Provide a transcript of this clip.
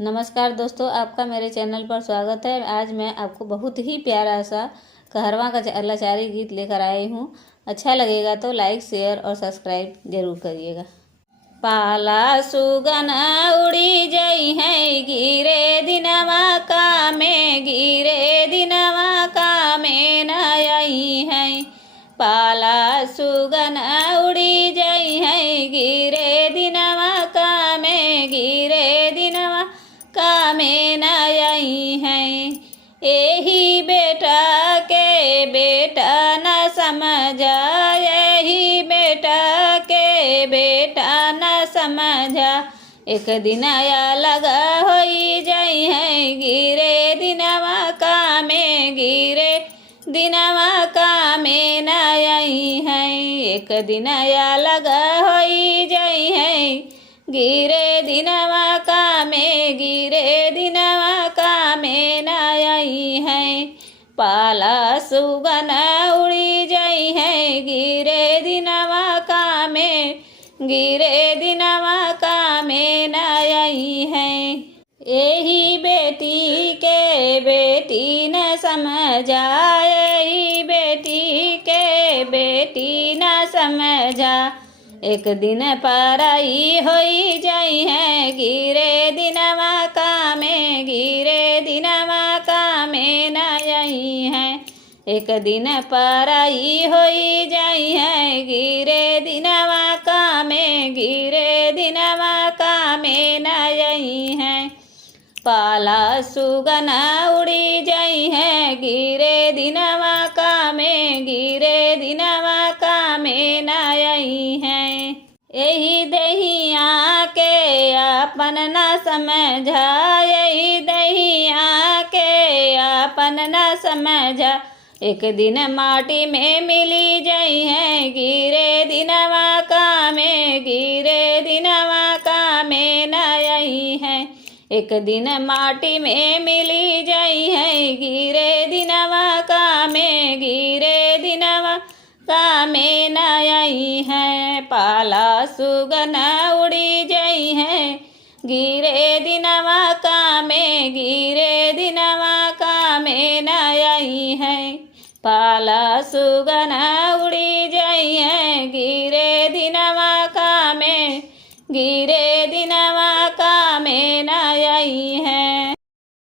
नमस्कार दोस्तों, आपका मेरे चैनल पर स्वागत है। आज मैं आपको बहुत ही प्यारा सा कहरवा का लाचारी गीत लेकर आई हूँ। अच्छा लगेगा तो लाइक, शेयर और सब्सक्राइब जरूर करिएगा। पाला सुगन उड़ी जई है, गिरे दिनवा का में, गिरे दिनवा का में न आई है। पाला सुगन उड़ी जई है, गिरे दिनवा का में, गिरे दिनवा का में न आई है। यही बेटा के बेटा न समझा, यही बेटा के बेटा न समझा। एक दिन आया लगा होई जाई है, गिरे दिनवा का में, गिरे दिनवा का में न आई है। एक दिन आया लगा होई जाई है, गिरे दिनवा का में, गिरे दिनवा का में न आई है। पाला सुगन उड़ी जाई है, गिरे दिनवा का में, गिरे दिनवा का में न आई है। यही बेटी के बेटी न समझा, यही बेटी के बेटी न समझा। एक दिन पराई होई जाई है, गिरे दिनवा का में, गिरे दिनवा का में न आई है। एक दिन पराई होई जाई है, गिरे दिनवा का में, गिरे दिनवा का में न आई है। पाला सुगन उड़ी जाई है, गिरे दिनवा का में, गिरे दिनवा का में न आई है। यही दहिया के अपन न समझा, यही दहिया के अपन न समझा। एक दिन माटी में मिली जाई है, गिरे दिनवा का में, गिरे दिनवा का में न आई है। एक दिन माटी में मिली जाई है, गिरे दिनवा का में, गिरे दिनवा का में न आई है। पाला सुगन उड़ी जाई है, गिरे दिनवा का में, गिरे दिनवा का में न आई है। पाला सुगन उड़ी जाई है, गिरे दिनवा का में, गिरे